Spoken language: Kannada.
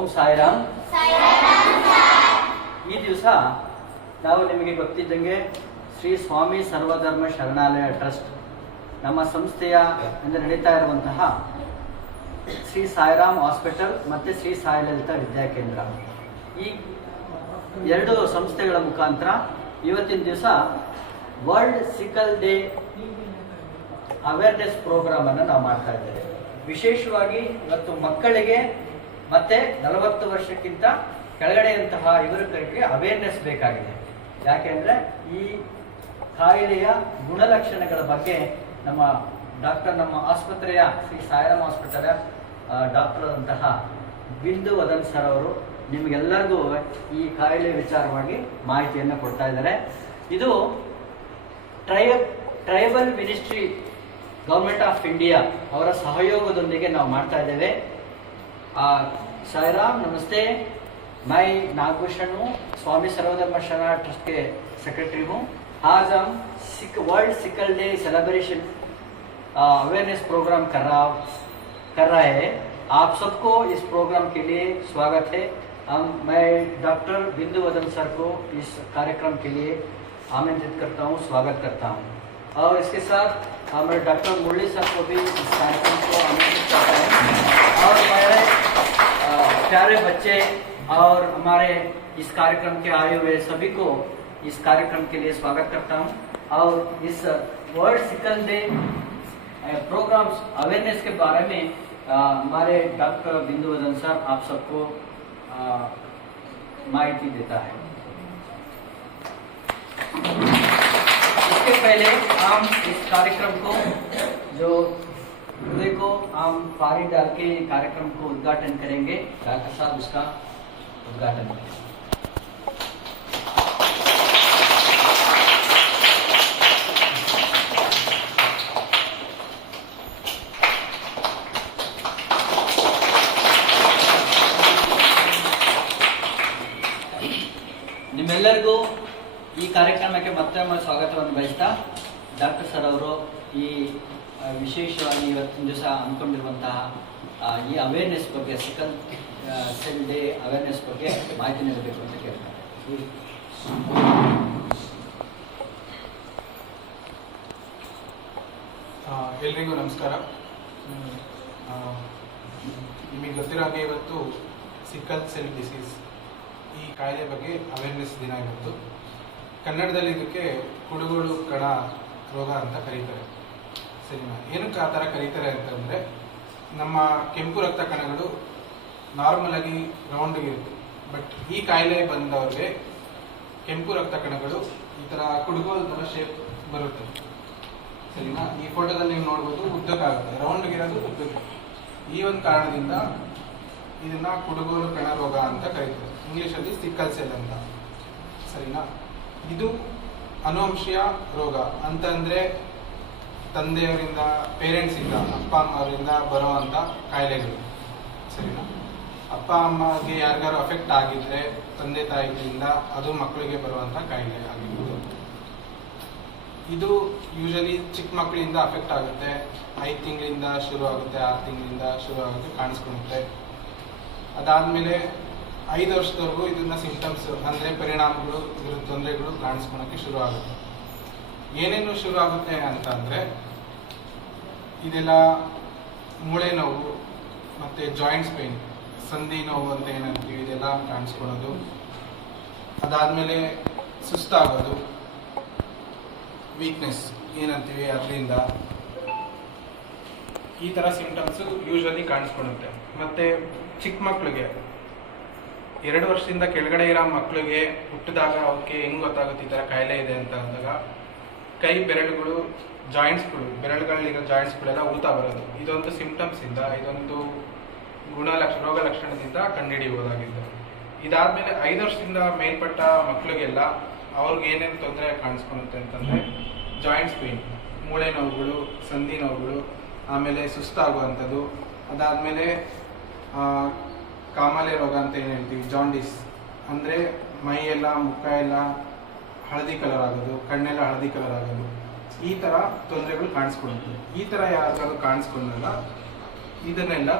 ಓಂ ಸಾಯಿರಾಮ್. ಈ ದಿವಸ ನಾವು ನಿಮಗೆ ಗೊತ್ತಿದ್ದಂಗೆ ಶ್ರೀ ಸ್ವಾಮಿ ಸರ್ವಧರ್ಮ ಶರಣಾಲಯ ಟ್ರಸ್ಟ್ ನಮ್ಮ ಸಂಸ್ಥೆಯ ಇಂದ ನಡೀತಾ ಇರುವಂತಹ ಶ್ರೀ ಸಾಯಿರಾಮ್ ಹಾಸ್ಪಿಟಲ್ ಮತ್ತು ಶ್ರೀ ಸಾಯಿಲಲಿತಾ ವಿದ್ಯಾಕೇಂದ್ರ, ಈ ಎರಡು ಸಂಸ್ಥೆಗಳ ಮುಖಾಂತರ ಇವತ್ತಿನ ದಿವಸ ವರ್ಲ್ಡ್ ಸಿಕಲ್ ಡೇ ಅವೇರ್ನೆಸ್ ಪ್ರೋಗ್ರಾಮನ್ನು ನಾವು ಮಾಡ್ತಾ ಇದ್ದೇವೆ. ವಿಶೇಷವಾಗಿ ಇವತ್ತು ಮಕ್ಕಳಿಗೆ ಮತ್ತೆ 40 ವರ್ಷಕ್ಕಿಂತ ಕೆಳಗಡೆಯಂತಹ ಇವರಿಗೆ ಅವೇರ್ನೆಸ್ ಬೇಕಾಗಿದೆ. ಯಾಕೆಂದರೆ ಈ ಕಾಯಿಲೆಯ ಗುಣಲಕ್ಷಣಗಳ ಬಗ್ಗೆ ನಮ್ಮ ಆಸ್ಪತ್ರೆಯ ಶ್ರೀ ಸಾಯಿರಾಮ್ ಹಾಸ್ಪಿಟಲ್ ಡಾಕ್ಟರ್ ಅಂತಹ ಬಿಂದು ವದನ್ ಸರ್ ಅವರು ನಿಮಗೆಲ್ಲರಿಗೂ ಈ ಕಾಯಿಲೆ ವಿಚಾರವಾಗಿ ಮಾಹಿತಿಯನ್ನು ಕೊಡ್ತಾ ಇದ್ದಾರೆ. ಇದು tribal ministry government of India ಅವರ ಸಹಯೋಗದೊಂದಿಗೆ ನಾವು ಮಾಡ್ತಾ ಇದ್ದೇವೆ. साईराम नमस्ते, मैं नागभूषण हूँ, स्वामी सर्वधर्म शरणा ट्रस्ट के सेक्रेटरी हूँ. आज हम world sickle day celebration awareness program कर रहे हैं. आप सबको इस प्रोग्राम के लिए स्वागत है. मैं डॉक्टर बिंदु वदन सर को इस कार्यक्रम के लिए आमंत्रित करता हूँ, स्वागत करता हूँ. और इसके साथ हमारे डॉक्टर मुरली सर को भी इस कार्यक्रम को आमंत्रित करता हूँ. और हमारे प्यारे बच्चे और हमारे इस कार्यक्रम के आए हुए सभी को इस कार्यक्रम के लिए स्वागत करता हूँ. और इस world sickle day programs awareness के बारे में हमारे डॉक्टर बिंदु वदन सर आप सबको माहिती देता है. इसके पहले हम इस कार्यक्रम को देखो हम पानी डाल के कार्यक्रम को उद्घाटन करेंगे. डॉक्टर साहब इसका उद्घाटन करेंगे. ನಿಮ್ಮೆಲ್ಲರಿಗೂ ಈ ಕಾರ್ಯಕ್ರಮಕ್ಕೆ ಮತ್ತೊಮ್ಮೆ ಸ್ವಾಗತವನ್ನು ಬಯಸ್ತಾ, ಡಾಕ್ಟರ್ ಸರ್ ಅವರು ಈ ವಿಶೇಷವಾಗಿ ಇವತ್ತಿನ ದಿವಸ ಅಂದ್ಕೊಂಡಿರುವಂತಹ ಈ ಅವೇರ್ನೆಸ್ ಬಗ್ಗೆ, ಸಿಕಲ್ ಸೆಲ್ ಡೇ ಅವೇರ್ನೆಸ್ ಬಗ್ಗೆ ಮಾಹಿತಿ ನೀಡಬೇಕು ಅಂತ ಕೇಳ್ತಾರೆ. ಎಲ್ರಿಗೂ ನಮಸ್ಕಾರ. ನಿಮಗೆ ಗೊತ್ತಿರೋ ಹಾಗೆ ಇವತ್ತು ಸಿಕಲ್ ಸೆಲ್ ಡಿಸೀಸ್ ಈ ಕಾಯಿಲೆ ಬಗ್ಗೆ ಅವೇರ್ನೆಸ್ ದಿನ ಇವತ್ತು. ಕನ್ನಡದಲ್ಲಿ ಇದಕ್ಕೆ ಕುಡುಗೋಲು ಕಣ ರೋಗ ಅಂತ ಕರೀತಾರೆ. ಸರಿನಾ? ಏನಕ್ಕೆ ಆ ಥರ ಕರೀತಾರೆ ಅಂತಂದರೆ, ನಮ್ಮ ಕೆಂಪು ರಕ್ತ ಕಣಗಳು ನಾರ್ಮಲ್ ಆಗಿ ರೌಂಡ್ ಇರುತ್ತೆ. ಬಟ್ ಈ ಕಾಯಿಲೆ ಬಂದವ್ರಿಗೆ ಕೆಂಪು ರಕ್ತ ಕಣಗಳು ಈ ಥರ ಕುಡುಗೋಲು ಥರ ಶೇಪ್ ಬರುತ್ತೆ. ಸರಿನಾ? ಈ ಫೋಟೋದಲ್ಲಿ ನೀವು ನೋಡ್ಬೋದು, ಉದ್ದಕ್ಕಾಗುತ್ತೆ, ರೌಂಡ್ಗಿರೋದು ಉದ್ದಕ್ಕೆ. ಈ ಒಂದು ಕಾರಣದಿಂದ ಇದನ್ನ ಕುಡುಗೋಲು ಕಣ ರೋಗ ಅಂತ ಕರೀತಾರೆ. ಇಂಗ್ಲೀಷಲ್ಲಿ ಸಿಕ್ಕಲ್ ಸೆಲ್ ಅಂತ. ಸರಿನಾ? ಇದು ಅನುವಂಶೀಯ ರೋಗ ಅಂತಂದರೆ ತಂದೆಯವರಿಂದ, ಪೇರೆಂಟ್ಸಿಂದ, ಅಪ್ಪ ಅಮ್ಮ ಅವರಿಂದ ಬರುವಂಥ ಕಾಯಿಲೆಗಳು. ಸರಿನಾ? ಅಪ್ಪ ಅಮ್ಮಗೆ ಯಾರಿಗಾರು ಅಫೆಕ್ಟ್ ಆಗಿದ್ರೆ ತಂದೆ ತಾಯಿಗಳಿಂದ ಅದು ಮಕ್ಕಳಿಗೆ ಬರುವಂಥ ಕಾಯಿಲೆ ಆಗಿರ್ಬೋದು. ಇದು ಯೂಶಲಿ ಚಿಕ್ಕ ಮಕ್ಕಳಿಂದ ಅಫೆಕ್ಟ್ ಆಗುತ್ತೆ. 5 ತಿಂಗಳಿಂದ ಶುರು ಆಗುತ್ತೆ, 6 ತಿಂಗಳಿಂದ ಶುರು ಆಗುತ್ತೆ, ಕಾಣಿಸ್ಕೊಳುತ್ತೆ. ಅದಾದಮೇಲೆ 5 ವರ್ಷದವರೆಗೂ ಇದನ್ನ ಸಿಂಪ್ಟಮ್ಸ್ ಅಂದರೆ ಪರಿಣಾಮಗಳು, ಇದರ ತೊಂದರೆಗಳು ಕಾಣಿಸ್ಕೊಳಕ್ಕೆ ಶುರು ಆಗುತ್ತೆ. ಏನೇನು ಶುರು ಆಗುತ್ತೆ ಅಂತ ಅಂದರೆ, ಇದೆಲ್ಲ ಮೂಳೆ ನೋವು ಮತ್ತು ಜಾಯಿಂಟ್ಸ್ ಪೇನ್, ಸಂಧಿ ನೋವು ಅಂತ ಏನಂತೀವಿ, ಇದೆಲ್ಲ ಕಾಣಿಸ್ಕೊಳ್ಳೋದು. ಅದಾದಮೇಲೆ ಸುಸ್ತಾಗೋದು, ವೀಕ್ನೆಸ್ ಏನಂತೀವಿ ಅದರಿಂದ, ಈ ಥರ ಸಿಂಪ್ಟಮ್ಸು ಯೂಶ್ವಲಿ ಕಾಣಿಸ್ಕೊಳ್ಳುತ್ತೆ. ಮತ್ತು ಚಿಕ್ಕ ಮಕ್ಕಳಿಗೆ 2 ವರ್ಷದಿಂದ ಕೆಳಗಡೆ ಇರೋ ಮಕ್ಕಳಿಗೆ ಹುಟ್ಟಿದಾಗ ಅವಕ್ಕೆ ಹೆಂಗೆ ಗೊತ್ತಾಗುತ್ತೆ ಈ ಥರ ಕಾಯಿಲೆ ಇದೆ ಅಂತ ಅಂದಾಗ, ಕೈ ಬೆರಳುಗಳು, ಜಾಯಿಂಟ್ಸ್ಗಳು, ಬೆರಳುಗಳಿರೋ ಜಾಯಿಂಟ್ಸ್ಗಳೆಲ್ಲ ಊತ ಬರೋದು, ಇದೊಂದು ಸಿಂಪ್ಟಮ್ಸಿಂದ, ಇದೊಂದು ರೋಗ ಲಕ್ಷಣದಿಂದ ಕಂಡುಹಿಡಿಯಬಹುದಾಗಿದೆ. ಇದಾದಮೇಲೆ 5 ವರ್ಷದಿಂದ ಮೇಲ್ಪಟ್ಟ ಮಕ್ಕಳಿಗೆಲ್ಲ ಅವ್ರಿಗೆ ಏನೇನು ತೊಂದರೆ ಕಾಣಿಸ್ಕೊಳುತ್ತೆ ಅಂತಂದರೆ, ಜಾಯಿಂಟ್ಸ್ ಪೇನ್, ಮೂಳೆ ನೋವುಗಳು, ಸಂಧಿ ನೋವುಗಳು, ಆಮೇಲೆ ಸುಸ್ತಾಗುವಂಥದ್ದು. ಅದಾದಮೇಲೆ ಕಾಮಾಲೆ ರೋಗ ಅಂತ ಏನು ಹೇಳ್ತೀವಿ, ಜಾಂಡಿಸ್ ಅಂದರೆ ಮೈಯೆಲ್ಲ, ಮುಖ ಎಲ್ಲ ಹಳದಿ ಕಲರ್ ಆಗೋದು, ಕಣ್ಣೆಲ್ಲ ಹಳದಿ ಕಲರ್ ಆಗೋದು, ಈ ಥರ ತೊಂದರೆಗಳು ಕಾಣಿಸ್ಕೊಳ್ಳುತ್ತೆ. ಈ ಥರ ಯಾರಿಗಾದ್ರು ಕಾಣಿಸ್ಕೊಂಡಾಗ ಇದನ್ನೆಲ್ಲ